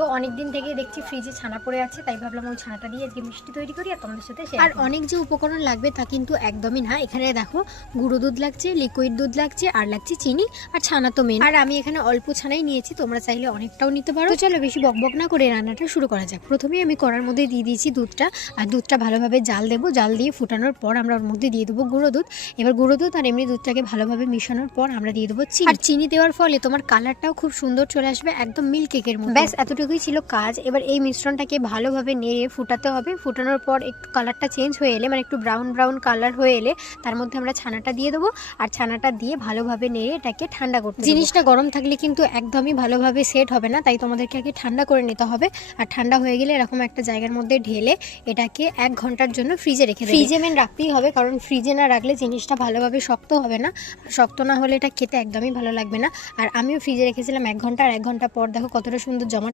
তো অনেকদিন থেকে দেখছি ফ্রিজে ছানা পড়ে আছে, তাই ভাবলাম ওই ছানাটা দিয়ে আজকে মিষ্টি তৈরি করি আর তোমাদের সাথে শেয়ার আর করি। অনেক যে উপকরণ লাগবে তা কিন্তু একদমই না। এখানে দেখো গুঁড়ো দুধ লাগছে, লিকুইড দুধ লাগছে, আর লাগছে চিনি, আর ছানা তো মেন। আর আমি এখানে অল্প ছানাই নিয়েছি, তোমরা চাইলে অনেকটাও নিতে পারো। তো চলো বেশি বকবক না করে রান্নাটা শুরু করা যাক। প্রথমেই আমি কড়ার মধ্যে দিয়ে দিয়েছি দুধটা, আর দুধটা ভালোভাবে জাল দেবো। জাল দিয়ে ফুটানোর পর আমরা ওর মধ্যে দিয়ে দেবো গুঁড়ো দুধ। এবার গুঁড়ো দুধ আর এমনি দুধটাকে ভালোভাবে মিশানোর পর আমরা দিয়ে দেবো চিনি। আর চিনি দেওয়ার ফলে তোমার কালারটাও খুব সুন্দর চলে আসবে, একদম মিল্ক কেকের মতো। ব্যাস এতটুকুই ছিল কাজ। এবার এই মিশ্রণটাকে ভালোভাবে নেড়ে ফুটাতে হবে। ফুটানোর পর একটু কালারটা চেঞ্জ হয়ে এলে, মানে একটু ব্রাউন ব্রাউন কালার হয়ে এলে তার মধ্যে আমরা ছানাটা দিয়ে দেবো। আর ছানাটা দিয়ে ভালোভাবে নেড়ে এটাকে ঠান্ডা করতে দেবো। জিনিসটা গরম থাকলে কিন্তু একদমই ভালোভাবে সেট হবে না, তাই তোমাদেরকে আগে ঠান্ডা করে নিতে হবে। আর ঠান্ডা হয়ে গেলে এরকম একটা জায়গার মধ্যে ঢেলে এটাকে 1 ঘন্টার জন্য ফ্রিজে রেখে দেবে। ফ্রিজে মেন রাখতেই হবে, কারণ ফ্রিজে না রাখলে জিনিসটা ভালোভাবে শক্ত হবে না। শক্ত না হলে এটা খেতে একদমই ভালো লাগবে না। আর আমিও ফ্রিজে রেখেছিলাম 1 ঘন্টা, আর 1 ঘন্টা পর দেখো কতটা সুন্দর জমা।